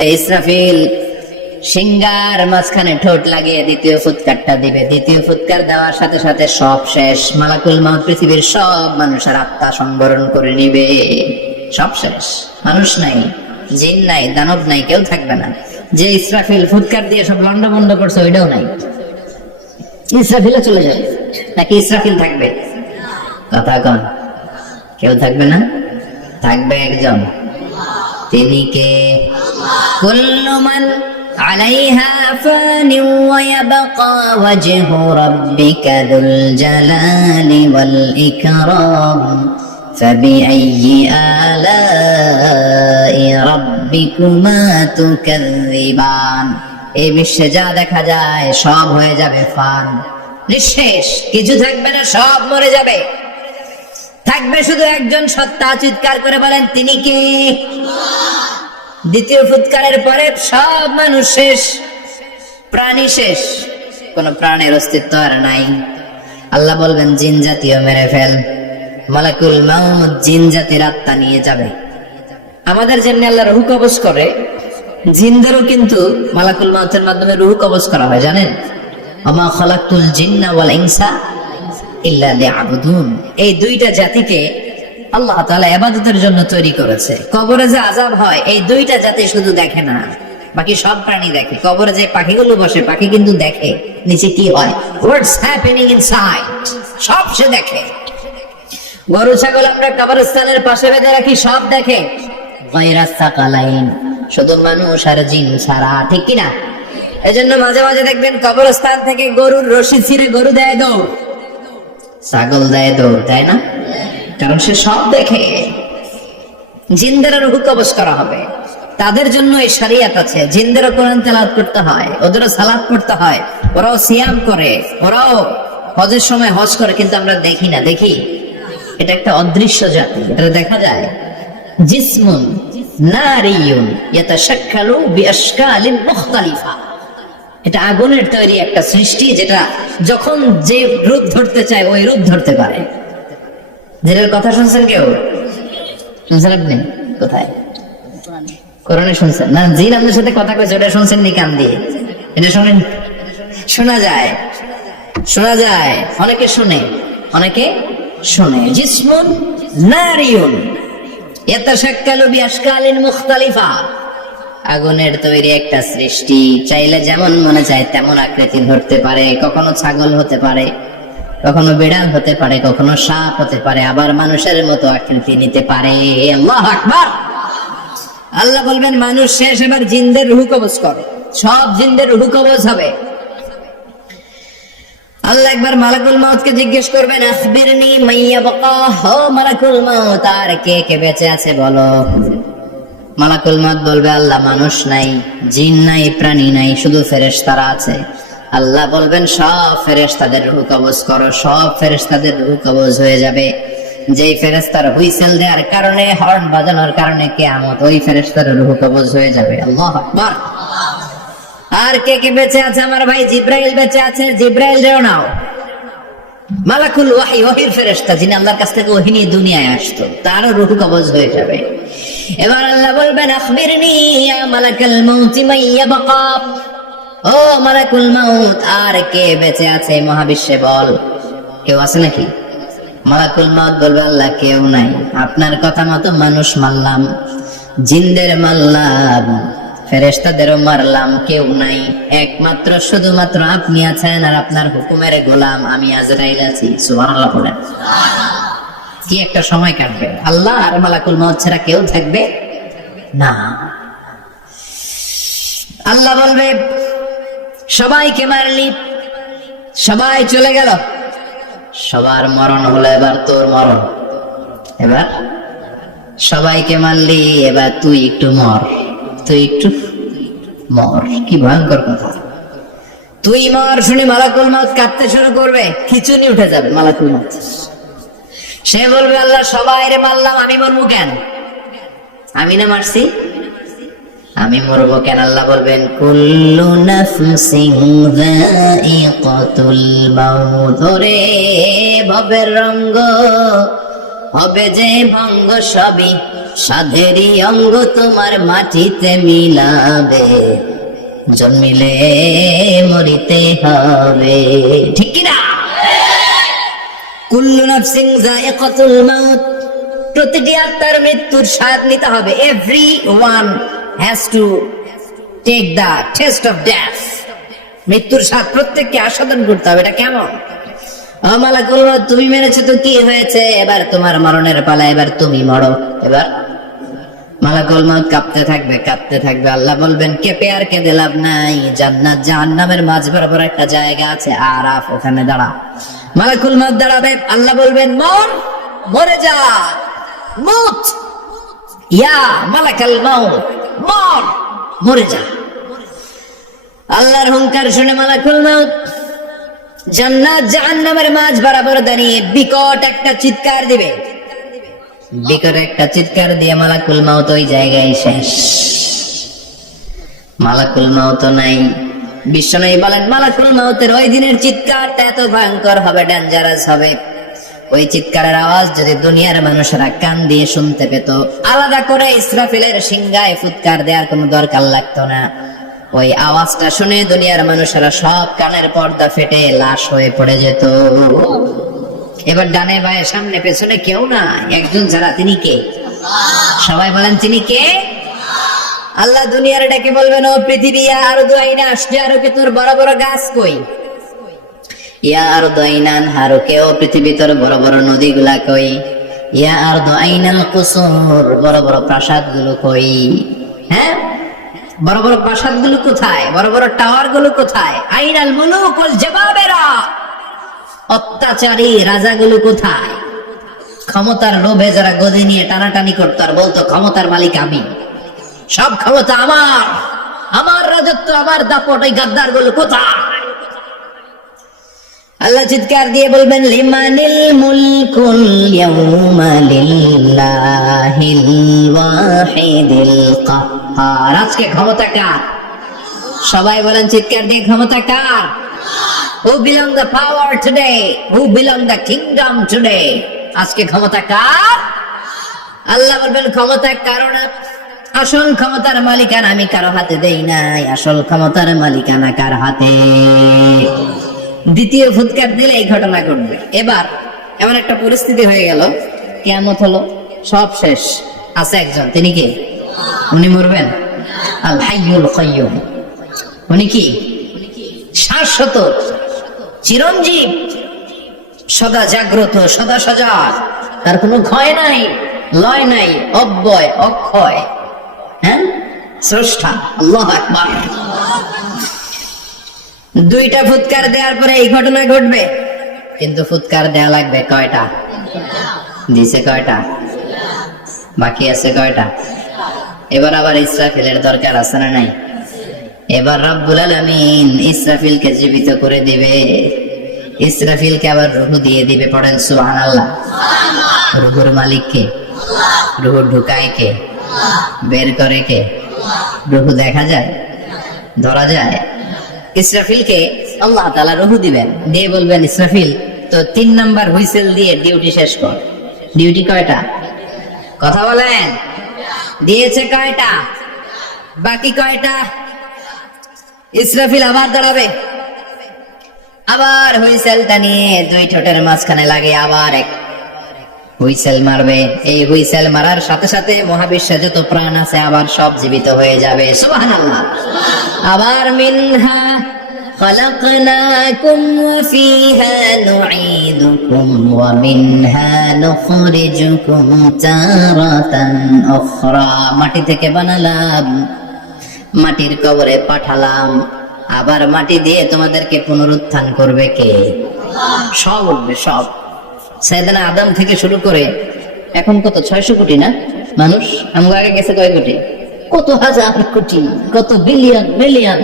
ইসরাফিল সিংহার মাঝখানে ঠোঁট লাগিয়ে দ্বিতীয় ফুৎকারটা দিবে। দ্বিতীয় ফুৎকার দেওয়ার সাথে সাথে সব শেষ। মালাকুল মাউত পৃথিবীর সব মানুষের আত্মা সংবরণ করে নিবে। সব শেষ, মানুষ নাই, জিন নাই, দানব নাই, কেউ থাকবে না। যে ইসরাফিল ফুৎকার দিয়ে সব লন্ডভন্ড করছে ওইটাও নাই। ইসরাফিলও চলে যাবে নাকি ইসরাফিল থাকবে? কথা কন, কেউ থাকবে না, থাকবে একজন। তিনি কে? কুল্লু মান আলাইহা ফানি ওয়া ইয়াবকা ওয়াজহু রাব্বিকা যুল জালালি ওয়াল ইকরাম ফাবিআইয়ি আলাই রাব্বিকুমা তুকাযযিবান। এই বিশ্বে যা দেখা যায় সব হয়ে যাবে ফান, নিঃশেষ, কিছু থাকবে না, সব মরে যাবে। থাকবে শুধু একজন সত্তা। চিৎকার করে বলেন, তিনি কে? দ্বিতীয় ফুৎকারের পরে সব মানুষ শেষ, প্রাণী শেষ, কোন প্রাণের অস্তিত্ব আর নাই। আল্লাহ বলবেন, জিন জাতীয় মেরে ফেল। মালাকুল মাউত জিন জাতির আত্মা নিয়ে যাবে। আমাদের যেমনি আল্লাহ রূহ কবজ করে, জিনদেরও কিন্তু মালাকুল মাউতের মাধ্যমে রূহ কবজ করা হয়, জানেন? ওমা খালাকতুল জিন্না ওয়াল ইনসা ইল্লা লিয়াবুদুন। এই দুইটা জাতিকে আল্লাহ তাআলা ইবাদতের জন্য তৈরি করেছে। কবরে যে আযাব হয় এই দুইটা জাতি শুধু দেখে না, বাকি সব প্রাণী দেখে। কবরে যে পাখিগুলো বসে, পাখি কিন্তু দেখে নিচে কি হয়, হোয়াটস হ্যাপেনিং ইনসাইড, সব সে দেখে। গরু ছাগল আমরা কবরস্থানের পাশে বেঁধে রাখি, সব দেখে। গায়রাস সাকালাইন, শুধু মানুষ আর জিন ছাড়া, ঠিক কি না? এজন্য মাঝে মাঝে দেখবেন কবরস্থান থেকে গরুর রশি ছিঁড়ে গরু দেয় দৌড়, ছাগল দেয় দৌড়, তাই না? কারণ সে সব দেখে। জিনদেরও রূহ কবজ করা হবে, তাদের জন্য এই শরিয়ত আছে। জিনদেরও কোরআন তেলাওয়াত করতে হয়, ওদেরও সালাত পড়তে হয়, ওরাও সিয়াম করে, ওরাও হজের সময় হজ করে, কিন্তু আমরা দেখি না। দেখি, এটা একটা অদৃশ্য জাতি, এটা দেখা যায়। জিসমুন নারিয়ুন ইয়াতাশাক্কালু বিআশকালিন মুখতালিফা। এটা আগুনের তৈরি একটা সৃষ্টি, যেটা যখন যে রূপ ধরতে চায় ওই রূপ ধরতে পারে। যেটার কথা শুনছেন কেউ? শুনছেন আপনি? কোথায়? কোরআনে শুনছেন না? জিন আমাদের সাথে কথা কইছে, ওটা শুনছেন নি কান দিয়ে? এটা শুনেন? শোনা যায়, শোনা যায়। অনেকে শুনে, অনেকে শুনে। জিসমুন নারিয়ুন ইয়াতাশাক্কালু বিআশকালিন মুখতালিফা। আগুনের তৈরি একটা সৃষ্টি, চাইলে যেমন মনে চায় তেমন আকৃতি ধরতে পারে। কখনো ছাগল হতে পারে, কখনো বিড়াল হতে পারে, কখনো সাপ হতে পারে, আবার মানুষের মতো আকৃতি নিতে পারে। আল্লাহু আকবার। আল্লাহ বলবেন, মানুষ শেষ, এবার জিনদের রূহ কবজ করো। সব জিনদের রূহ কবজ হবে। আল্লাহ একবার মালাকুল মাউতকে জিজ্ঞেস করবেন, আখবিরনি মাইয়াবকা, ও মালাকুল মাউত, আর কে কে বেঁচে আছে বলো। মালাকুল মাউত বলবে, আল্লাহ মানুষ নাই, জিন নাই, প্রাণী নাই, শুধু ফেরেশতারা আছে। আল্লাহ বলবেন, সব ফেরেশতাদের রূহ কবজ করো। সব ফেরেশতাদের রূহ কবজ হয়ে যাবে। যেই ফেরেশতার হুইসেল দেওয়ার কারণে, হর্ন বাজানোর কারণে কিয়ামত, ওই ফেরেশতার রূহ কবজ হয়ে যাবে। আল্লাহু আকবার। আর কে কে বেঁচে আছে? আমার ভাই জিব্রাইল বেঁচে আছে, জিব্রাইল রেও নাও। মালাকুল ওয়াহি, ওহির ফেরেশতা, যিনি আল্লাহর কাছ থেকে ওহী নিয়ে দুনিয়ায় আসতো, তারও রূহ কবজ হয়ে যাবে। এবার আল্লাহ বলবেন, আখবিরনি ইয়া মালাকাল মাউতি মাইয়াবকা, ও মালাকুল মাউত, আর কে বেঁচে আছে মহাবিশ্বে বল। কেউ আছে নাকি? মালাকুল মাউত বলবে, আল্লাহ কেউ নাই। আপনার কথা মতো মানুষ মারলাম, জিনদের মারলাম, ফেরেশতাদেরও মারলাম, কেউ নাই। একমাত্র শুধুমাত্র আপনি আছেন, আর আপনার হুকুমের গোলাম আমি আজরাইল আছি। সুবহানাল্লাহ বলেন। কি একটা সময় কাটবে। আল্লাহ আর মালাকুল মাউত ছাড়া কেউ থাকবে না। আল্লাহ বলবে, সবাইকে মারলি, সবাই চলে গেল, সবার মরণ হলো, এবার তোর মরণ। এবার সবাইকে মারলি, এবার তুই একটু মর, তুই একটু মর। কি ভয়ঙ্কর কথা। তুই মর শুনে মালাকুল মাউত কাঁদতে শুরু করবে, খিচুনি উঠে যাবে মালাকুল মাউত। সে বলবে, আল্লাহ সবাই রে মারলাম, আমি মরবো কেন? আমি না মারছি, আমি মরবো কেন? আল্লাহ বলবেন, কুল্লু নাফসিন যায়িকাতুল মাউত। ওরে ভবের রঙ্গ, হবে যে ভঙ্গ সবই সাধেরই অঙ্গ তোমার মাটিতে মিলাবে, জন্মিলে মরিতে হবে। ঠিক কিনা? কুল্লু নাফসিন যায়িকাতুল মাউত, প্রতিটি আত্মার মৃত্যুর স্বাদ নিতে হবে। Everyone has to take the test of death. মৃত্যুর স্বাদ প্রত্যেককে আস্বাদন করতে হবে। এটা কেমন? ও মালাকুল মউত, তুমি মেরেছো তো কি হয়েছে, এবার তোমার মরণের পালা, এবার তুমি মরো। এবার মালাকুল মউত কাঁপতে থাকবে, কাঁপতে থাকবে। আল্লাহ বলবেন কেঁপে আর কেঁদে লাভ নাই, জান্নাত জাহান্নামের মাঝ বরাবর একটা জায়গা আছে, আরাফ, ওখানে দাঁড়া। মালাকুল মউত দাঁড়াবে, আল্লাহ বলবেন মর, মরে যা, মউত ইয়া মালাকুল মউত, মর, মরে যা। আল্লাহর হুঙ্কার শুনে মালাকুল মউত জান্নাত জাহান্নামের মাঝ বরাবর দাঁড়িয়ে বিকট একটা চিৎকার দিবে। বিকট একটা চিৎকার দিয়ে মালাকুল মউত ওই জায়গায় শেষ। মালাকুল মউত নাই। বিশ্বনবী বলেন মালাকুল মউতের ওই দিনের চিৎকারটা এত ভয়ঙ্কর হবে, ডেঞ্জারাস হবে। ওই চিৎকারের আওয়াজ যদি দুনিয়ার মানুষেরা কান দিয়ে শুনতে পেত, আলাদা করে ইসরাফিলের সিংহায় ফুৎকার দেওয়ার কোনো দরকার লাগতো না। ওই আওয়াজটা শুনে দুনিয়ার মানুষেরা সব কানের পর্দা ফেটে লাশ হয়ে পড়ে যেত। এবার ডানে বায়ে সামনে পেছনে কেউ না, একজন যারা, তিনি কে? সবাই বলেন তিনি কে? আল্লাহ দুনিয়ার ডেকে বলবেন ও পৃথিবী, আর দুআইনা আসছে, আর কে তোর বড় বড় গাছ কই? ইয়া আর দুআইনান হারুকে, ও পৃথিবী তোর বড় বড় নদীগুলা কই? ইয়া আর দুআইনাল কুসুর, বড় বড় প্রাসাদ গুলো কই? হ্যাঁ, বড় বড় প্রাসাদ গুলো কোথায়? বড় বড় টাওয়ার গুলো কোথায়? আইনাল মুলুক ওয়াল জাবাবেরা, অত্যাচারী রাজাগুলো কোথায়? ক্ষমতার লোভে যারা গদি নিয়ে টানাটানি করতো আর বলতো ক্ষমতার মালিক আমি, সব ক্ষমতা আমার, আমার রাজত্ব, আমার দাপট, এই গাদ্দার গুলো কোথায়? আল্লাহ চিৎকার দিয়ে বলবেন লিমানিল মুলকুল ইয়াউমা লিল্লাহিল ওয়াহিদিল কাহ্হার। আজকে ক্ষমতা কার? সবাই বলেন চিৎকার দিয়ে, ক্ষমতা কার? Who belong the power today? Who belong the kingdom today? আজকে ক্ষমতা কার? আল্লাহ বলবেন ক্ষমতা কারো না, আসল ক্ষমতার মালিকানা আমি কারো হাতে দেই নাই। আসল ক্ষমতার মালিকানা কার হাতে? দ্বিতীয় ফুৎকার দিলে এই ঘটনা ঘটবে। এবার এমন একটা পরিস্থিতি হয়ে গেল, কিয়ামত হলো, সব শেষ। আছে একজন, তিনি কি? উনি মরবেন? আল হাইয়ুল কাইয়ুম। উনি কি? শাশ্বত, চিরঞ্জীব, সদা জাগ্রত, সদা সজাগ, তার কোনো ক্ষয় নাই, লয় নাই, অব্যয়, অক্ষয়। হ্যাঁ, স্রষ্টা। আল্লাহু আকবার। দুইটা ফুৎকার দেওয়ার পরে এই ঘটনা ঘটবে, কিন্তু ফুৎকার দেয়া লাগবে কয়টা? দিছে কয়টা? বাকি আছে কয়টা? এবার আবার ইসরাফিলের দরকার আছে না নাই? এবার রব্বুল আলামিন ইসরাফিলকে জীবিত করে দিবে। ইসরাফিলকে আবার রূহ দিয়ে দিবে। পড়েন সুবহানাল্লাহ। রূহের মালিক কে? রূহ ঢুকায় কে? বের করে কে? রূহ দেখা যায়? ধরা যায়? ইসরাফিলকে আল্লাহ তাআলা রূহ দিবেন, দিয়ে বলবেন ইসরাফিল তো 3 নাম্বার হুইসেল দিয়ে ডিউটি শেষ কর। ডিউটি কয়টা? কথা বলেন। দিয়েছে কয়টা? বাকি কয়টা? ইসরাফিল আবার দাঁড়াবে, আবার হুইসেলটা নিয়ে দুই ঠোঁটের মাঝখানে লাগে আবার এক হুইসেল মারবে। এই হুইসেল মারার সাথে সাথে মহাবিশ্বে যত প্রাণ আছে আবার সব জীবিত হয়ে যাবে। সুবহানাল্লাহ। আবার মিনহা খালাকনাকুম ওয়া ফিহা নুঈদুকুম ওয়া মিনহা নুখরিজুকুম তারাতান উখরা। মাটি থেকে বানালাম, মাটির কবরে পাঠালাম, আবার মাটি দিয়ে তোমাদেরকে পুনরুত্থান করবে কে? সব উঠবে, সব। সাইয়েদনা আদম থেকে শুরু করে এখন কত 600 কোটি না মানুষ? আমরা আগে গেছে কয় কোটি? কত হাজার কোটি, কত billion, million,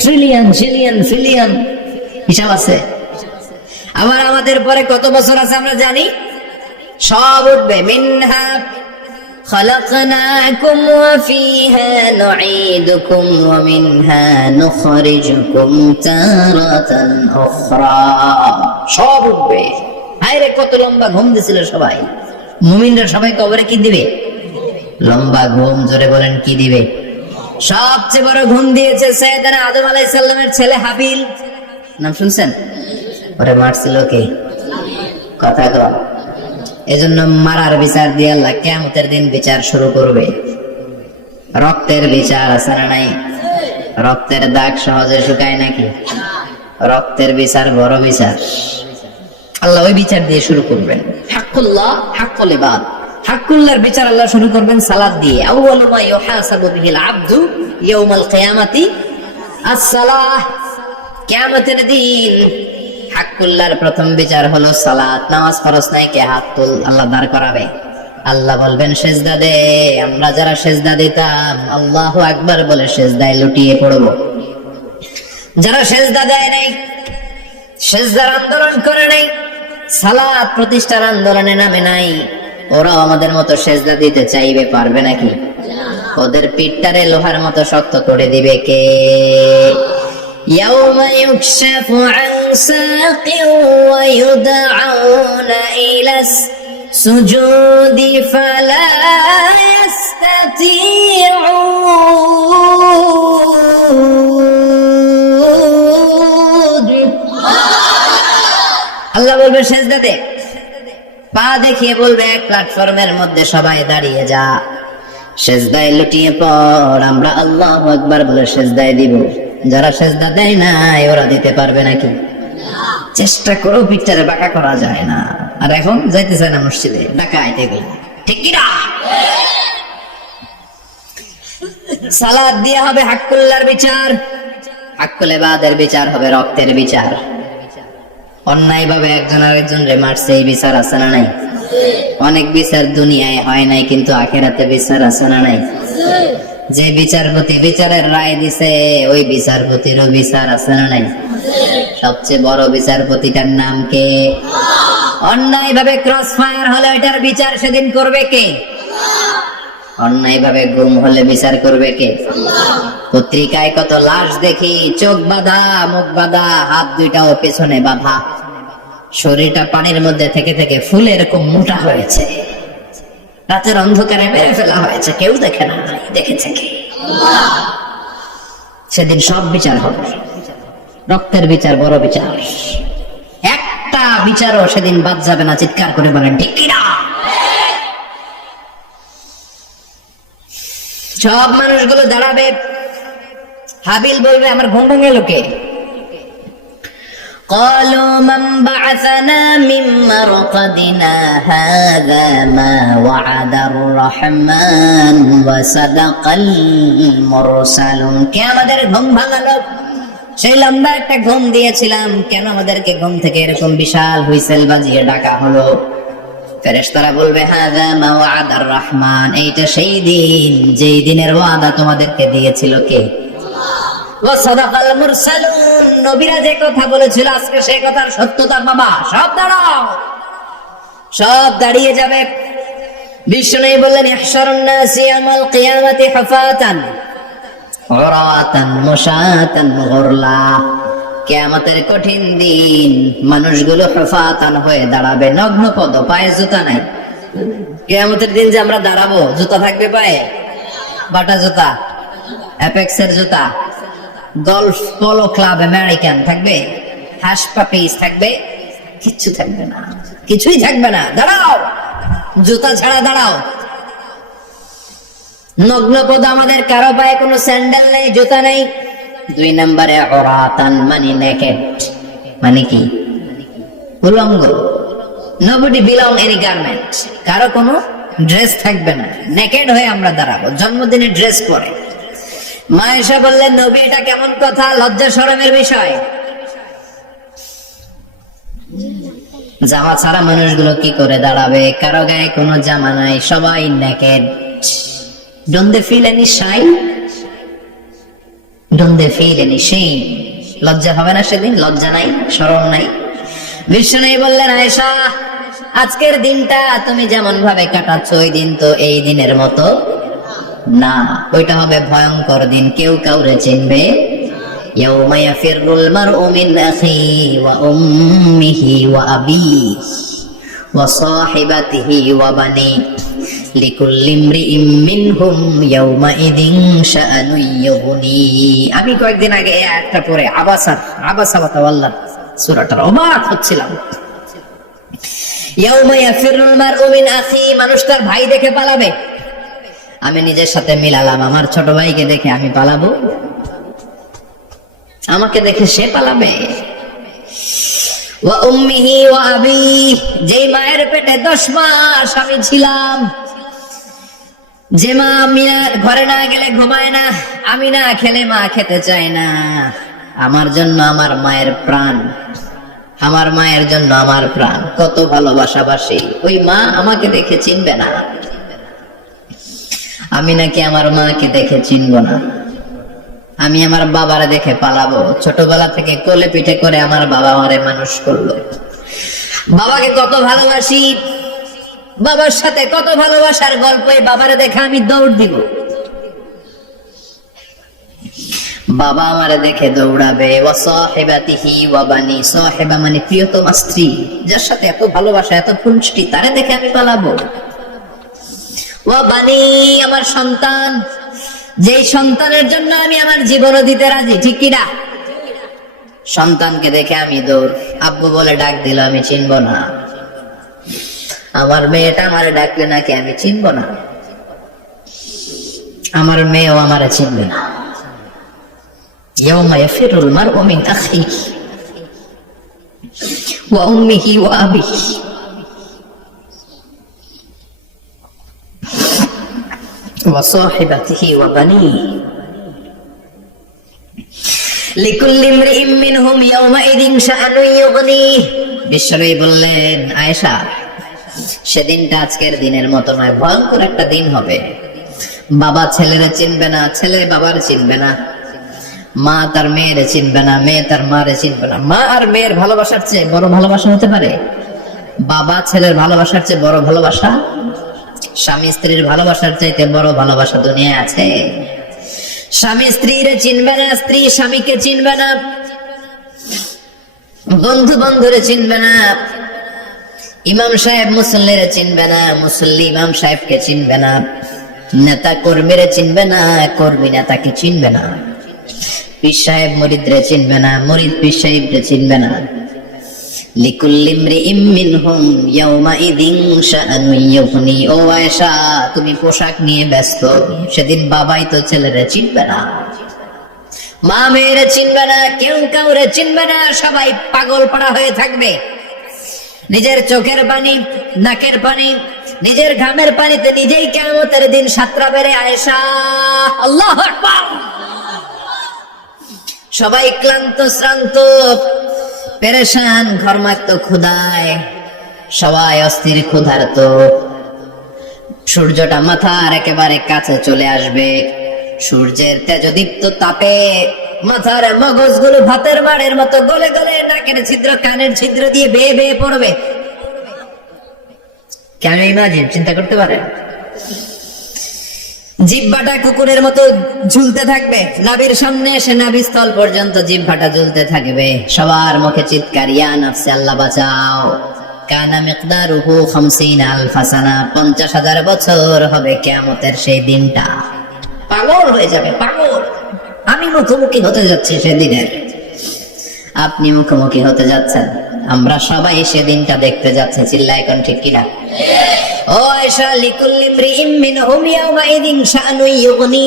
trillion, zillion, pillion, হিসাব আছে। আবার আমাদের পরে কত বছর আছে আমরা জানি? সব উঠবে। মিনহা خلقناكم وفيها نعيدكم ومنها نخرجكم تارة أخرى। সব উঠবে। হায়রে কত লম্বা ঘুম দিছিল সবাই। মুমিনরা সবাই কবরে কি দিবে? লম্বা ঘুম, জোরে বলেন কি দিবে? সবচেয়ে বড় ঘুম দিয়েছে সাইয়েদনা আদম আলাইহিস সালামের ছেলে হাবিল। নাম শুনছেন? ওরে মারছিল কে? কথা কও। এজন্য মারার বিচার দিয়ে আল্লাহ কিয়ামতের দিন বিচার শুরু করবে। রক্তের বিচার আছে না নাই? রক্তের দাগ সহজে শুকায় নাকি? রক্তের বিচার বড় বিচার। আল্লাহ ওই বিচার দিয়ে শুরু করবেন। হাক্কুল্লাহ হাক্কুল ইবাদ, হাক্কুল্লাহর বিচার আল্লাহ শুরু করবেন সালাত দিয়ে। আউয়ালু মা ইউহাসাবু বিহিল আবদু ইয়াউমাল কিয়ামাতি আস-সালাহ। কিয়ামতের দিন হাক্কুল্লাহর প্রথম বিচার হলো সালাত। নামাজ ফরজ নাই, কে হাত তুল, আল্লাহ দাঁড় করাবে। আল্লাহ বলবেন সেজদা দে। আমরা যারা সেজদা দিতাম আল্লাহু আকবার বলে সেজদায় লুটিয়ে পড়ব। যারা সেজদা দেয় নাই, সেজদার আন্দোলন করে নাই, সালাত প্রতিষ্ঠার আন্দোলনে নামে নাই, ওরাও আমাদের মতো সেজদা দিতে চাইবে, পারবে নাকি? ওদের পিঠটারে লোহার মতো শক্ত করে দিবে কে? يوم يكشف عن ساق ويدعون إلى السجود فلا يستطيعون। আল্লাহ বলবে সেজদাতে, পা দেখিয়ে বলবে এক প্ল্যাটফর্মের মধ্যে সবাই দাঁড়িয়ে যা, সেজদায় লুটিয়ে পড়। আমরা আল্লাহু আকবার বলে সেজদায় দিব। যারা সেজদা দেয় না ওরা দিতে পারবে নাকি? চেষ্টা করো, পিঠটারে বাঁকা করা যায় না। আর এখন যাইতে চায় না মসজিদে, ডাকাইতে গেল, ঠিক কি না? সালাত দিয়ে হবে হাক্কুল্লাহর বিচার, হাক্কুল ইবাদের বিচার হবে রক্তের বিচার। অন্যায় ভাবে একজন আরেকজন রে মারছে, এই বিচার আছে না নাই? অনেক বিচার দুনিয়ায় হয় নাই, কিন্তু আখিরাতে বিচার আছে না নাই? যে বিচারপতি বিচারের রায় দিছে ওই বিচারপতিরও বিচার আছে না নাই? সবচেয়ে বড় বিচারপতিটার নাম কে? অন্যায় ভাবে ক্রস ফায়ার হলে ওইটার বিচার সেদিন করবে কে? অন্যায় ভাবে গুম হলে বিচার করবে কে? পত্রিকায় কত লাশ দেখি, চোখ বাঁধা, মুখ বাঁধা, হাত দুইটাও পেছনে বাঁধা, শরীরটা পানির মধ্যে থেকে থেকে ফুলে এরকম মোটা হয়েছে, রাতের অন্ধকারে মেরে ফেলা হয়েছে, কেউ দেখে না, দেখেছে কে? সেদিন সব বিচার হবে, রক্তের বিচার বড় বিচার। একটা বিচারও সেদিন বাদ যাবে না, চিৎকার করে বলেন ঠিক কিনা? সব মানুষগুলো দাঁড়াবে। হাবিল বলবে আমার ঘুম ভেঙে লোকে। قالوا من بعثنا من مرقدنا هذا ما وعد الرحمن وصدق المرسلون। কে আমাদের ঘুম ভাঙালো? সেই লম্বা একটা ঘুম দিয়েছিলাম, কেন আমাদেরকে ঘুম থেকে এরকম বিশাল হুইসেল বাজিয়ে ডাকা হলো? ফেরেশতারা বলবে হাযা মা ওয়াদার রহমান, এইটা সেই দিন যেই দিনের ওয়াদা তোমাদেরকে দিয়েছিল কে? ওয়া সাদাকাল মুরসালুন, নবীরা যে কথা বলেছিল আজকে সেই কথার সত্যতা বাবা। সব দাঁড়াও, সব দাঁড়িয়ে যাবে। বিষ্ণু বললেন ইহশারুন নাসি ইয়াউমাল কিয়ামাতি হুফাতান উরাতান মুশাতান গুরলা। কিয়ামতের কঠিন দিন মানুষগুলো হুফাতান হয়ে দাঁড়াবে, নগ্ন পদ, পায়ে জুতা নাই। কিয়ামতের দিন যে আমরা দাঁড়াবো, জুতা থাকবে পায়ে? বাটা জুতা, অ্যাপেক্সের জুতা, গলফ পোলো ক্লাব আমেরিকান থাকবে, হাঁস পাপিস থাকবে? কিচ্ছু থাকবে না, কিছুই থাকবে না। দাঁড়াও, জুতা ছাড়া দাঁড়াও। নগ্ন পদ, আমাদের কারো পায়ে কোনো স্যান্ডেল নেই, জুতা নেই। 2 নম্বরে উরাতান মানে নেকেড, মানে কি? উলঙ্গ। nobody belong any garment, কারো কোনো ড্রেস থাকবে না, নেকেড হয়ে আমরা দাঁড়াবো। জন্মদিনে ড্রেস পরে। মা এসে বললেন নবী এটা কেমন কথা, লজ্জা শরমের বিষয়। জামা ছাড়া মানুষগুলো কি করে দাঁড়াবে? কারো গায়ে কোনো জামা নাই, সবাই naked. Don't they feel any shame? Don't they feel any shame? লজ্জা হবে না সেদিন? লজ্জা নাই, শরম নাই। বিষ্ণু বললেন আয়েশা আজকের দিনটা তুমি যেমন ভাবে কাটাচ্ছ ওই দিন তো এই দিনের মতো না, ওইটা হবে ভয়ঙ্কর দিন, কেউ কাউরে চিনবে। ইয়াউমা ইয়াফিরুল মারউ মিন আখিহি ওয়া উম্মিহি ওয়া আবিহি ওয়া সাহিবাতিহি ওয়া বানি। লিকুল্লি ইমরিইম মিনহুম ইয়াউমাইযিন শাআনুন ইউগনি। আমি কয়েকদিন আগে এই আয়াতটা পড়ে আবাসা ওয়া তাওয়াল্লা সূরাটার অবাক হচ্ছিলাম। ইয়াউমা ইয়াফিরুল মারউ মিন আখি, মানুষ তার ভাই দেখে পালাবে। আমি নিজের সাথে মিলালাম, আমার ছোট ভাইকে দেখে আমি পালাবো? আমাকে দেখে সে পালাবে? ওয়া উম্মিহি ওয়া আবি, যেই মায়ের পেটে 10 মাস আমি ছিলাম, যে মা আমি ঘরে না গেলে ঘুমায় না, আমি না খেলে মা খেতে চায় না, আমার জন্য আমার মায়ের প্রাণ, আমার মায়ের জন্য আমার প্রাণ, কত ভালোবাসাবাসী। ওই মা আমাকে দেখে চিনবে না, আমি নাকি আমার মাকে দেখে চিনব না। আমি আমার বাবারে দেখে পালাবো। ছোটবেলা থেকে কোলে পিঠে করে আমার বাবা আমারে মানুষ করলো। বাবাকে কত ভালোবাসি, বাবার সাথে কত ভালোবাসার গল্প, বাবারে দেখে আমি দৌড় দিব। বাবা আমারে দেখে দৌড়াবে। ওয়া সাহিবাতিহি ওয়া বানি, সাহিবা মানে প্রিয়তমা স্ত্রী, যার সাথে এত ভালোবাসা এত খুনষ্টি, তারে দেখে আমি পালাবো। ওয়া বানি, আমার সন্তান, যেই সন্তানের জন্য আমি আমার জীবনও দিতে রাজি, ঠিক কি না? সন্তানকে দেখে আমি দৌড়। আব্বু বলে ডাক দিল, আমি চিনব না। আমার মেয়েটা আমারে ডাকলে নাকি আমি চিনব না, আমার মেয়েও আমারে চিনবে না। ইয়াউমা ইয়াফিরুল মারউ মিন আখিহি ওয়া উম্মিহি ওয়া আবিহি ওয়া সাহিবাতিহি ওয়া বানিহি লিকুল্লি ইমরিইম মিনহুম ইয়াউমাইযিন শাআনুন ইউগনি। বিশ্বনবী বললেন, আয়েশা, সেদিনটা আজকের দিনের মতো নয়, ভয়ঙ্কর একটা দিন হবে। বাবা ছেলেরে চিনবে না, ছেলে বাবার চিনবে না, মা তার মেয়ের চিনবে না, মেয়ে তার মারে চিনবে না। মা আর মেয়ের ভালোবাসার চেয়ে বড় ভালোবাসা হতে পারে? বাবা ছেলের ভালোবাসার চেয়ে বড় ভালোবাসা? স্বামী স্ত্রীর ভালোবাসার চাইতে বড় ভালোবাসা দুনিয়ায় আছে? স্বামী স্ত্রীরে চিনবে না, স্ত্রী স্বামীকে চিনবে না, বন্ধু বন্ধুরে চিনবে না, ইমাম সাহেব মুসল্লিরে চিনবে না, মুসল্লি ইমাম সাহেবকে চিনবে না, নেতা কর্মীরে চিনবে না, কর্মী নেতাকে চিনবে না, পীর সাহেব মুরিদরে চিনবে না, মুরিদ পীর সাহেবরে চিনবে না। লিকুল্লি ইমরিইম মিনহুম ইয়াউমাইযিন শাআনুন ইউগনি। ও আয়েশা, তুমি পোশাক নিয়ে ব্যস্ত, সেদিন বাবাই তো ছেলেরে চিনবে না, মা মেয়েরে চিনবে না, কেউ কাউরে চিনবে না, সবাই পাগল পাড়া হয়ে থাকবে। নিজের চোখের পানি, নাকের পানি, নিজের ঘামের পানিতে নিজেই কিয়ামতের দিন সাতরা বেড়ে। আয়েশা, আল্লাহু আকবার। সবাই ক্লান্ত শ্রান্ত পেরেশান, ঘর্মাক্ত ক্ষুধায়, সবাই অস্থির ক্ষুধার্ত। সূর্যটা মাথার একেবারে কাছে চলে আসবে, সূর্যের তেজদীপ্ত তাপে মাথার মগজগুলো ভাতের মাড়ের মতো গলে গলে নাকের ছিদ্র কানের ছিদ্র দিয়ে বেয়ে বেয়ে পড়বে। কেন ইমাজিন, চিন্তা করতে পারে? জিহ্বাটা কুকুরের মতো ঝুলতে থাকবে, নাভির সামনে এসে নাভিস্থল পর্যন্ত জিহ্বাটা ঝুলতে থাকবে। সবার মুখে চিৎকার, ইয়া নাফসি, আল্লাহ বাঁচাও। কানা মিকদারুহু 50,000 সানা, 50,000 বছর হবে কিয়ামতের সেই দিনটা। পাগল হয়ে যাবে, পাগল। আমি মুখোমুখি হতে যাচ্ছি সেদিনের, আপনি মুখোমুখি হতে যাচ্ছেন, আমরা সবাই সেদিনটা দেখতে যাচ্ছি। চিল্লা এখন ঠিক কিনা? ও আয়েশা, লিকুল্লি ইমরিইম মিনহুম ইয়াউমাইযিন শাআনুন ইউগনি।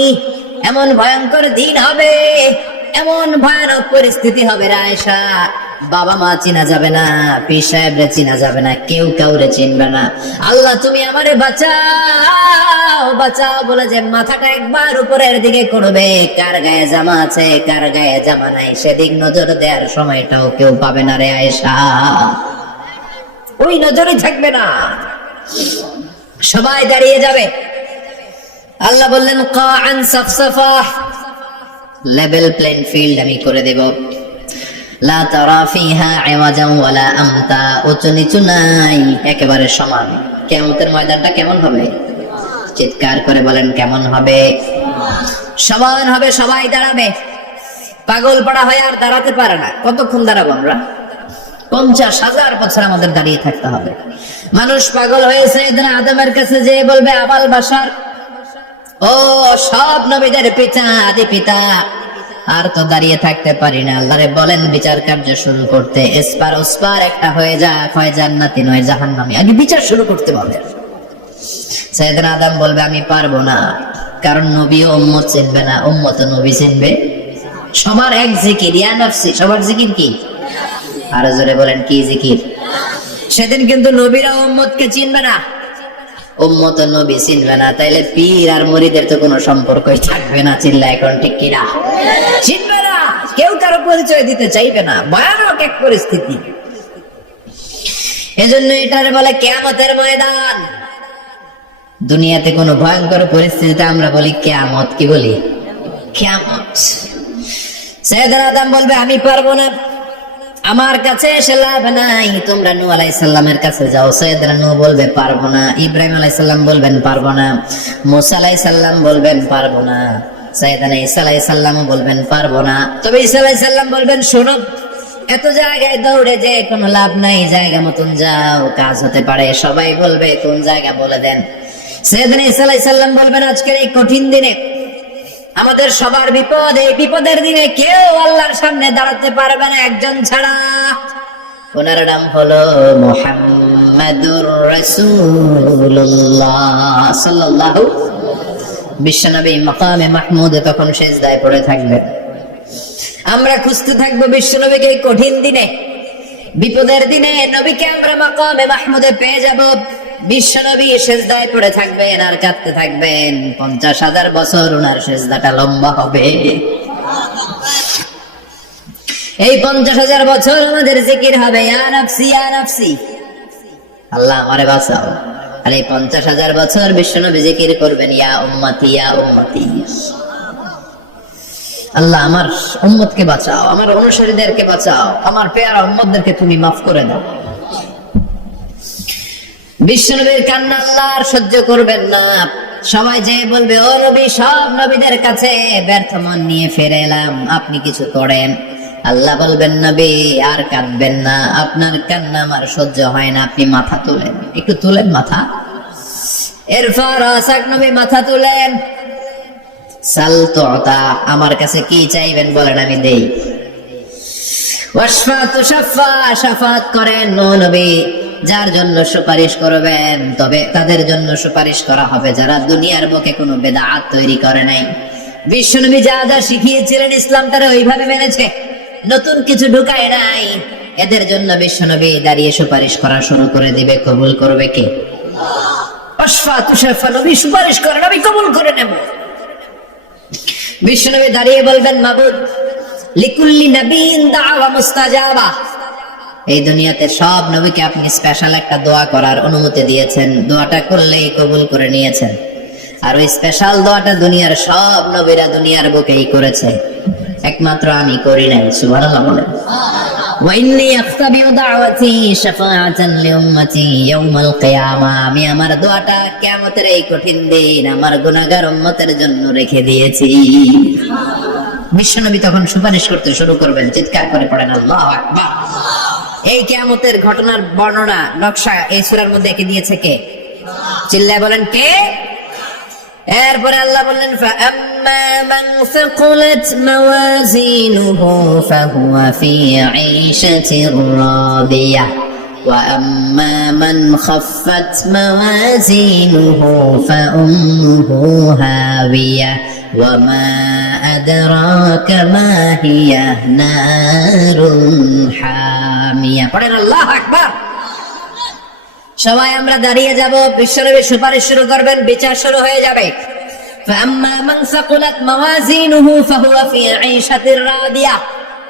এমন ভয়ঙ্কর দিন হবে, এমন ভয়ানক পরিস্থিতি হবে রে আয়েশা, বাবা মা চিনা যাবে না, পীর সাহেবরে চিনা যাবে না, কেউ কাউরে চিনবে না। আল্লাহ তুমি আমারে বাঁচাও, বাঁচাও বলে যে মাথাটা একবার উপরের দিকে করবে, কার গায়ে জামা আছে কার গায়ে জামা নাই সেদিক নজর দেওয়ার সময়টাও কেউ পাবে না রে আয়েশা। ওই নজরই থাকবে না, সবাই দাঁড়িয়ে যাবে। আল্লাহ বললেন, কাআন সাফসাফা, লেভেল প্লেন ফিল্ড আমি করে দেব। লা তারা ফিহা ইওয়াজান ওয়ালা আমতা, উঁচু নিচু নাই, একেবারে সমান। কিয়ামতের ময়দানটা কেমন হবে? চিৎকার করে বলেন, কেমন হবে? সমান হবে, সবাই দাঁড়াবে। পাগল পাড়া হয়ে আর দাঁড়াতে পারে না। কতক্ষণ দাঁড়াবো আমরা? 50,000 বছর আমাদের দাঁড়িয়ে থাকতে হবে। মানুষ পাগল হয়েছে সাইয়েদনা আদমের কাছে যে বলবে, আবাল বাশার, ও সব নবীদের পিতা, আদি পিতা, আর তো দাঁড়িয়ে থাকতে পারি না, আল্লাহরে বলেন বিচার কার্য শুরু করতে। এসপার ওসপার একটা হয়ে যাক, হয় জান্নাতি নয় জাহান্নামী, আগে বিচার শুরু করতে বলে। সাইয়েদনা আদম বলবে, আমি পারবো না, কারণ নবী ও উম্মত চিনবে না, উম্মত ও নবী চিনবে। সবার এক জিকির, ইয়া নাফসি, সবার জিকির কি? আর জোরে বলেন, কি জিকির? সেদিন কিন্তু নবীরা উম্মতকে চিনবে না, উম্মত ও নবী চিনবে না, তাইলে পীর আর মুরিদের তো কোনো সম্পর্কই থাকবে না। চিল্লা এখন ঠিক কিনা? চিনবে না, কেউ কারো পরিচয় দিতে চাইবে না, ভয়ানক এক পরিস্থিতি। এজন্য এটারে বলে কিয়ামতের ময়দান। দুনিয়াতে কোন ভয়ঙ্কর পরিস্থিতিতে আমরা বলি কিয়ামত, কি বলি? কিয়ামত। সাইয়েদনা আদম বলবে, আমি পারবো না, আমার কাছে এসে লাভ নাই, তোমরা নূহ আলাইহিস সালামের কাছে যাও। সাইয়েদনা নূহ বলবে, পারবো না। ইব্রাহিম আলাইহিস সালাম বলবেন, পারবো না। মুসা আলাইহিস সালাম বলবেন, পারবো না। সাইয়েদনা ঈসা আলাইহিস সালামও বলবেন, পারবো না। তবে ঈসা আলাইহিস সালাম বলবেন, শোনো, এত জায়গায় দৌড়ে যে কোনো লাভ নাই, জায়গা মতন যাও, কাজ হতে পারে। সবাই বলবে, কোন জায়গা বলে দেন। সাইয়েদনা ঈসা আলাইহিস সালাম বলবেন, আজকের এই কঠিন দিনে আমাদের সবার বিপদ, এই বিপদের দিনে কেউ আল্লাহর সামনে দাঁড়াতে পারবে না একজন ছাড়া। ওনার নাম হলো মুহাম্মাদুর রাসূলুল্লাহ সাল্লাল্লাহু। বিশ্বনবী মাকামে মাহমুদে তখন সিজদায় পড়ে থাকবেন। আমরা খুঁজতে থাকবো বিশ্বনবীকে এই কঠিন দিনে, বিপদের দিনে নবীকে আমরা মাকামে মাহমুদে পেয়ে যাব। বিশ্বনবী সিজদায় পড়ে থাকবেন আর কাঁদতে থাকবেন। 50,000 বছর ওনার সিজদাটা লম্বা হবে। এই 50,000 বছর আমাদের জিকির হবে, ইয়া নাফসি ইয়া নাফসি, আল্লাহ আমারে বাঁচাও। আর এই 50,000 বছর বিশ্বনবী জিকির করবেন, ইয়া উম্মতি ইয়া উম্মতি, আল্লাহ আমার উম্মতকে বাঁচাও, আমার অনুসারীদেরকে বাঁচাও, আমার পেয়ারা উম্মতদেরকে তুমি মাফ করে দাও। বিশ্বনবীর কান্না আল্লাহ আর সহ্য করবেন না। সবাই যে বলবে, ও নবী, সব নবীদের কাছে ব্যর্থ মন নিয়ে ফিরে এলাম, আপনি কিছু করেন। আল্লাহ বলবেন, নবী আর কাঁদবেন না, আপনার কান্না আমার সহ্য হয় না, আপনি মাথা তুলেন, একটু তুলেন মাথা। এরপর আসাক নবী মাথা তুলেন। সাল তুতা, আমার কাছে কি চাইবেন বলেন, আমি দেই। ওয়াশফা তুশাফা, শাফাত করেন নবী, যার জন্য সুপারিশ করবেন, তবে তাদের জন্য সুপারিশ করা হবে যারা দুনিয়ার বুকে কোনো বেদাত তৈরি করে নাই। বিশ্বনবী যা যা শিখিয়েছিলেন ইসলাম তারা ওইভাবে মেনেছে, নতুন কিছু ঢুকায় নাই। এদের জন্য বিশ্বনবী দাঁড়িয়ে সুপারিশ করা শুরু করে দিবে। কবুল করবে কে? ওয়াশফা তুশাফা, নবী সুপারিশ করেন, আমি কবুল করে নেব। বিশ্বনবী দাঁড়িয়ে বলবেন, মাবুদ, লিকুল্লি নবিয়্যিন দাওয়া মুস্তাজাবা, এই দুনিয়াতে সব নবীকে আপনি স্পেশাল একটা দোয়া করার অনুমতি দিয়েছেন, দোয়াটা করলেই কবুল করে নিয়েছেন। আর ওই স্পেশাল দোয়াটা দুনিয়ার সব নবীরা দুনিয়ার বুকেই করেছে, একমাত্র আমি করি নাই। সুবহানাল্লাহ বলেন। ওয়া ইন্নী আখতাবিউ দাওয়াতি শাফাআতান লিউম্মতি ইয়াউমাল কিয়ামা, আমি আমার দোয়াটা কিয়ামতের এই কঠিন দিন আমার গুনাহগার উম্মতের জন্য রেখে দিয়েছি। বিশ্বনবী তখন সুপারিশ করতে শুরু করবেন, চিৎকার করে পড়েন আল্লাহু আকবার। এই কিয়ামতের ঘটনার বর্ণনা নকশা এই সূরার মধ্যে এঁকে দিয়েছে কে? চিল্লায় বলেন, কে? এরপরে আল্লাহ বললেন, ফাআম্মা মান সাকুলাত মাওয়াজিনুহু ফাহুয়া ফি ঈশাতির রাদিয়াহ ওয়া আম্মা মান খাফফাত মাওয়াজিনুহু ফাউম্মুহু হাওিয়াহ ওয়া মা আদরাকা মা হিয়া নারুন হামিয়া। পড়েন আল্লাহু আকবার। সবাই আমরা দাঁড়িয়ে যাব, বিশ্বনবী সুপারিশ শুরু করবেন, বিচার শুরু হয়ে যাবে। ফাআম্মা মান সাকুলাত মাওয়াজিনুহু ফাহুয়া ফি ঈশাতির রাদিয়াহ,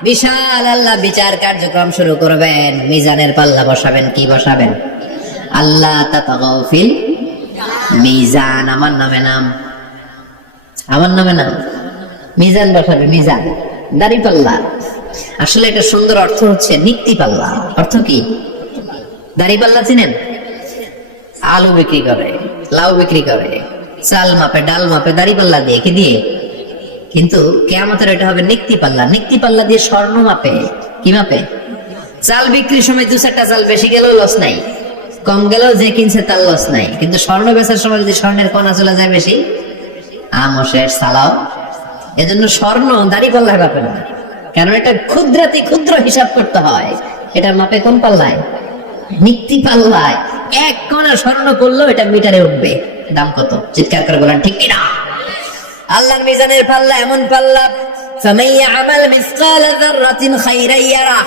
বিশাল আল্লাহ বিচার কার্যক্রম শুরু করবেন। মিজানের পাল্লা বসাবেন, কি বসাবেন? আল্লাহ তাতাগাউ ফিল মিজান, আমার নামে নাম, আমার নামে নাম, মিজান বসাবে, মিজান দাড়ি পাল্লা। আসলে এটা সুন্দর অর্থ হচ্ছে নিক্তি পাল্লা। অর্থ কি? দাড়ি পাল্লা চিনেন? আলু বিক্রি করে, লাউ বিক্রি করে, চাল মাপে, ডাল মাপে, দাড়ি পাল্লা দিয়ে, কি দিয়ে? কিন্তু কিয়ামতের এটা হবে নিক্তি পাল্লা। নিক্তি পাল্লা দিয়ে স্বর্ণ মাপে, কি মাপে? চাল বিক্রির সময় 2-4টা চাল বেশি গেলেও লস নাই, কম গেলেও যে কিনছে তার লস নাই। কিন্তু স্বর্ণ বেচার সময় যদি স্বর্ণের কণা চলে যায় বেশি, আমও শেষ, সালাও। এজন্য স্বর্ণ দাড়ি পাল্লায় মাপে না, কারণ এটা ক্ষুদ্রাতি ক্ষুদ্র হিসাব করতে হয়। এটা মাপে কোন পাল্লায়? নিক্তি পাল্লায়। 1 কণা স্বর্ণ করলেও এটা মিটারে উঠবে। দাম কত? চিৎকার করে বলেন ঠিক কিনা? আল্লাহর মিজানের পাল্লা এমন পাল্লা, ফামান ইয়ামাল মিসকালা যাররাতিন খাইরান ইয়ারা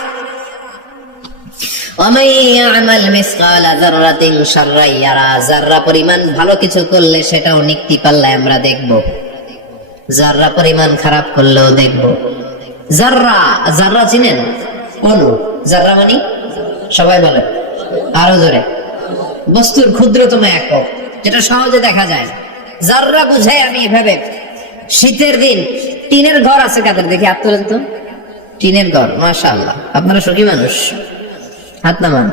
ওয়া মান ইয়ামাল মিসকালা যাররাতিন শাররান ইয়ারা। যাররা পরিমাণ ভালো কিছু করলে সেটাও নিক্তি পাল্লায় আমরা দেখব, যাররা পরিমাণ খারাপ করলেও দেখব। যাররা, যাররা চিনেন? অনু, যাররা মানে সবাই বলে, আরো জোরে। বস্তুর ক্ষুদ্রতম একক, যেটা সহজে দেখা যায়। যাররা বুঝাই আমি এভাবে, শীতের দিন টিনের ঘর আছে কাদের? দেখি হাত তোলেন তো। টিনের ঘর, মাশাআল্লাহ, আপনারা সুখী মানুষ, হাত নামান।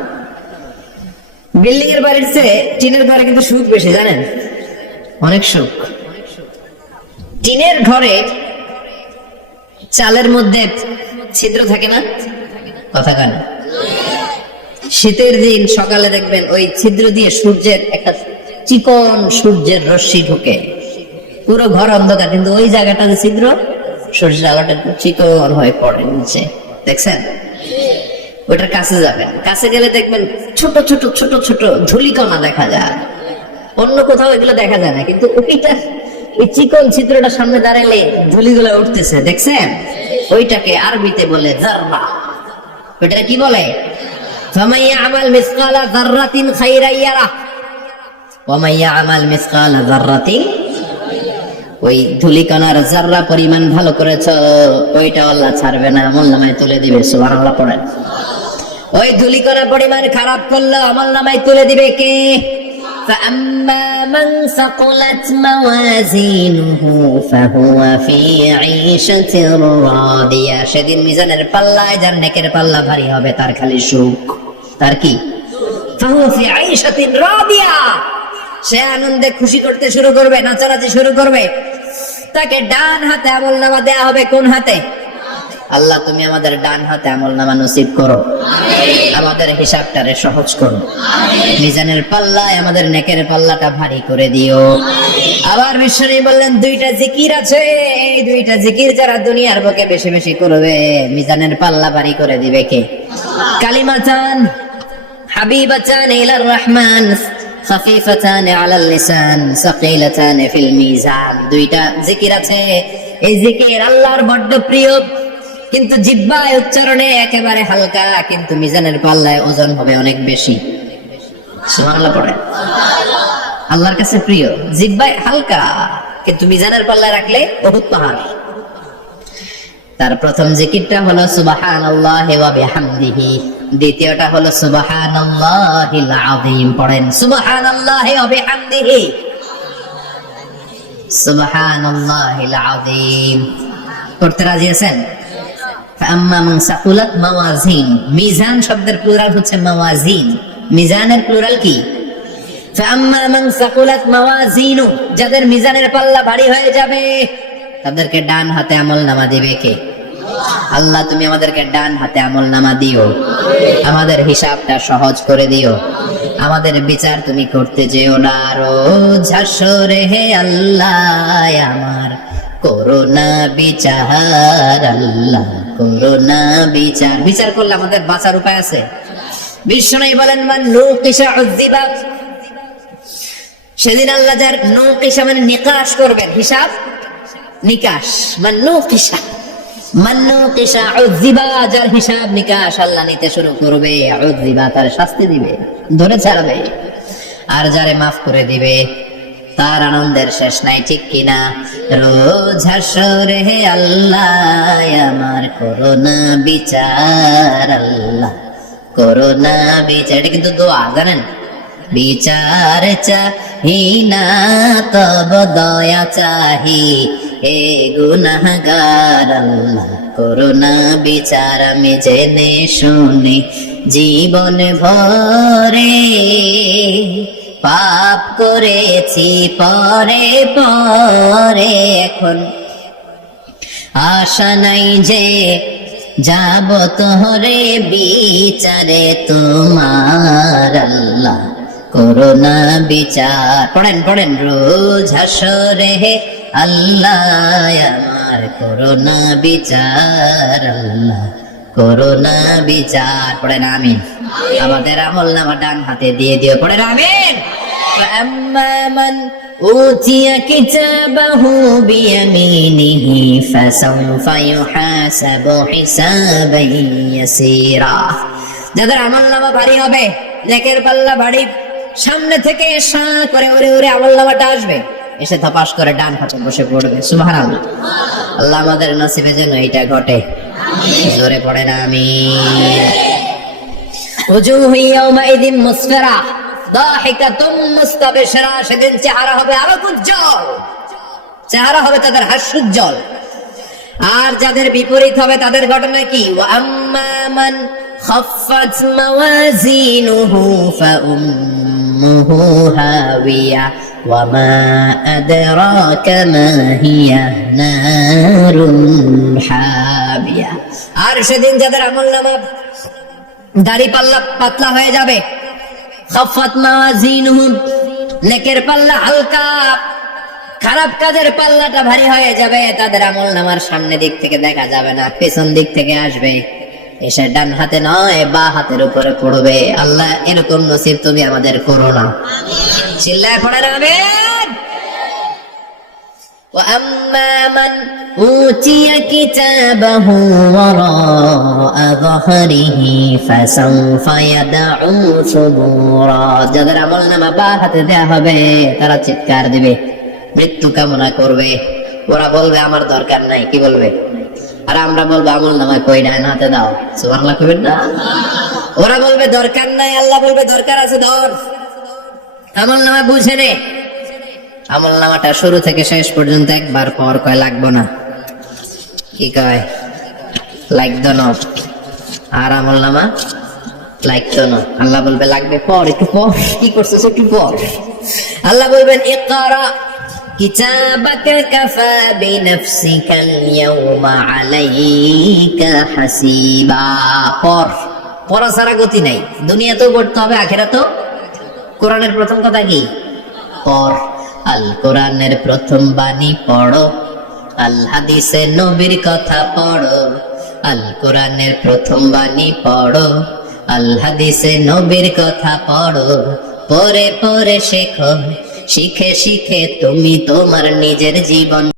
বিল্ডিং এর বাড়ির চেয়ে টিনের ঘরে কিন্তু সুখ বেশি, জানেন? অনেক সুখ। টিনের ঘরে চালের মধ্যে ছিদ্র থাকে না? কথা কেন? শীতের দিন সকালে দেখবেন ওই ছিদ্র দিয়ে সূর্যের একটা চিকন সূর্যের রশ্মি ঢুকে, পুরো ঘর অন্ধকার, কিন্তু ওই জায়গাটা যে ছিদ্র, সূর্যের আলোটা চিকন হয়ে পড়ে নিচে, দেখছেন? ওটার কাছে যাবেন, কাছে গেলে দেখবেন ছোট ছোট ছোট ছোট ধূলিকণা দেখা যায়। অন্য কোথাও এগুলো দেখা যায় না, কিন্তু ওইটা, এই চিকন ছিদ্রটা সামনে দাঁড়ালে ধূলিগুলো উঠতেছে, দেখছেন? ওইটাকে আরবিতে বলে যাররা। ওইটা কি বলে? ফামান ইয়ামাল মিসকালা যাররাতিন খাইরান ইয়ারা ওয়া মান ইয়ামাল মিসকালা যাররাতিন। ওই ধূলিকণার যাররা পরিমাণ ভালো করেছো, ওইটা আল্লাহ ছাড়বে না, আমলনামায় তুলে দিবে। সুবহানাল্লাহ পড়েন। ওই ধূলিকণা পরিমাণ খারাপ করলে আমলনামায় তুলে দিবে কে? فأما من ثقلت موازينه فهو في عيشة راضية। সেদিন মিজানের পাল্লায় যার নেকের পাল্লা ভারী হবে তার খালি সুখ। তার কি? فهو في عيشة راضية। সে আনন্দে খুশি করতে শুরু করবে, নাচানাচি শুরু করবে। তাকে ডান হাতে আমলনামা দেয়া হবে। কোন হাতে? আল্লাহ তুমি আমাদের ডান হাতে আমলনামা নসিব করো, আমাদের হিসাবটারে সহজ করো, মিজানের পাল্লায় আমাদের নেকের পাল্লাটা ভারী করে দিও। আবার বিশ্বনবী বললেন 2টা জিকির আছে, এই 2টা জিকির যারা দুনিয়ার বুকে বেশি বেশি করবে মিজানের পাল্লা ভারী করে দিবে কে? কালিমাতান হাবিবাতান ইলার রহমান খাফিফাতান আলাল লিসান সাকিলাতান ফিল মিজান। 2টা জিকির আছে, এই জিকির আল্লাহর বড় প্রিয়, কিন্তু জিহ্বায় উচ্চারণে একেবারে হালকা, কিন্তু মিজানের পাল্লায় ওজন হবে অনেক বেশি। সুবহানাল্লাহ পড়ে। আল্লাহর কাছে প্রিয়, জিহ্বায় হালকা, কিন্তু মিজানের পাল্লায় রাখলে বহুত পাহাড়। তার প্রথম জিকিরটা হলো সুবহানাল্লাহি ওয়া বিহামদিহি, দ্বিতীয়টা হলো সুবহানাল্লাহিল আযীম। পড়েন সুবহানাল্লাহি ওয়া বিহামদিহি, সুবহানাল্লাহিল আযীম। পড়তে রাজি আছেন? আম্মা মান সাকুলাত মাওয়াজিন, মিজান শব্দের প্লুরাল হচ্ছে মাওয়াজিন, মিজানের প্লুরাল কি? আম্মা মান সাকুলাত মাওয়াজিনু, যাদের মিজানের পাল্লা ভারী হয়ে যাবে তাদেরকে ডান হাতে আমলনামা দিবে কে? আল্লাহ তুমি আমাদেরকে ডান হাতে আমলনামা দিও, আমাদের হিসাবটা সহজ করে দিও, আমাদের বিচার তুমি করতে যেও না রোজ হাসরে। হে আল্লাহ আমার করোনা বিচার, আল্লাহ করোনা বিচার। বিচার করলে আমাদের বাঁচার উপায় আছে। বিশ্বনবী বলেন মান নুকিশা উযিবা, সেদিন আল্লাহ যার নুকিশা মানে নিকাশ করবেন, হিসাব নিকাশ। মান নুকিশা উযিবা, যার হিসাব নিকাশ আল্লাহ নিতে শুরু করবে, উযিবা তার শাস্তি দিবে, ধরে ছাড়বে। আর যারে মাফ করে দিবে তার আনন্দের শেষ নাই, ঠিক কিনা? রোজ হাসরে হে আল্লাহ আমার করোনা বিচার, আল্লাহ করোনা বিচার। এটা কিন্তু দোয়া, জানেন? বিচার চাহি না তব দয়া চাহি, হে গুনাহগার আল্লাহ করোনা বিচার। আমি জেনে শুনি জীবন ভরে পাপ করেছি পরে পরে, এখন আশা নাই যে যাব তোহরে বিচারে তোমার আল্লাহ করোনা বিচার। পড়েন পড়েন, রোজ হাসরে হে আল্লাহ আমার করোনা বিচার, আল্লাহ করোনা বিচার। পড়েন আমিন। আমাদের আমল নামা ডান হাতে দিয়ে দিও, পড়েন আমিন। فأما من أوتي كتابه بيمينه فسوف يحاسب حسابا يسيرا। যাদের আমল নামা ভারী হবে, নেকের পাল্লা ভারী, সামনে থেকে সা করে উড়ে উড়ে আমল নামাটা আসবে, এসে ধপাস করে ডান হাতে বসে পড়বে। সুবহানাল্লাহ। আল্লাহ আমাদের নসিবে যেন এটা ঘটে। জোরে পড়েন আমিন। ওজুহু ইয়াউমাইযিন মুসফিরা দাহিকাতুম মুস্তাবশিরা। সেদিন চেহারা হবে আরো উজ্জ্বল, চেহারা হবে তাদের হাস্যোজ্জ্বল। আর যাদের বিপরীত হবে তাদের ঘটনা কি? ওয়া আম্মা মান খাফফাত মাওয়াজিনুহু ফাউম্মুহু হাওিয়া ওয়া মা আদরাকা মা হিয়া নারুন হাবিয়া। আর সেদিন যাদের আমলনামা দাড়ি পাল্লা পাতলা হয়ে যাবে, খাফফাত মাওয়াজিনুহুম নেকের পাল্লা হালকা, খারাপ কাজের পাল্লাটা ভারী হয়ে যাবে, তাদের আমলনামার সামনে দিক থেকে দেখা যাবে না, পেছন দিক থেকে আসবে, এসে ডান হাতে নয় বা হাতের উপরে পড়বে। আল্লাহ এরকম নসিব তুমি আমাদের করো না। চিল্লায় পড়েন আমিন। وأما من أوتي كتابه وراء ظهره فسوف يدعو ثبورا। যাদের আমলনামা বা হাতে দেয়া হবে তারা চিৎকার দিবে, মৃত্যু কামনা করবে। ওরা বলবে আমার দরকার নাই। কি বলবে? আর আমরা বলবো আমলনামা কই না, হাতে দাও। সুবহানাল্লাহ কইবেন না? ওরা বলবে দরকার নাই, আল্লাহ বলবে দরকার আছে, ধর। আমলনামা বুঝে নে। আমলনামাটা শুরু থেকে শেষ পর্যন্ত একবার পর কয় লাগবো না, কি কয় লাগতো না। আর আমলনামা লাগতো না, আল্লাহ বলবে লাগবে পর, একটু পর। কি করছিস? একটু পর। আল্লাহ বলবেন ইকরা কিতাবাকা কাফা বিনাফসিকাল ইয়াওমা আলাইকা হাসিবা। পর, পড়া ছাড়া গতি নাই। দুনিয়াতেও পড়তে হবে, আখিরাতেও। কোরআনের প্রথম কথা কি? পর। আল কোরআনের প্রথম বাণী পড়ো, আল হাদিসে নবীর কথা পড়ো। আল কোরআনের প্রথম বাণী পড়ো, আল হাদিসে নবীর কথা পড়ো। পড়ে পড়ে শেখো, শিখে শিখে তুমি তোমার নিজের জীবন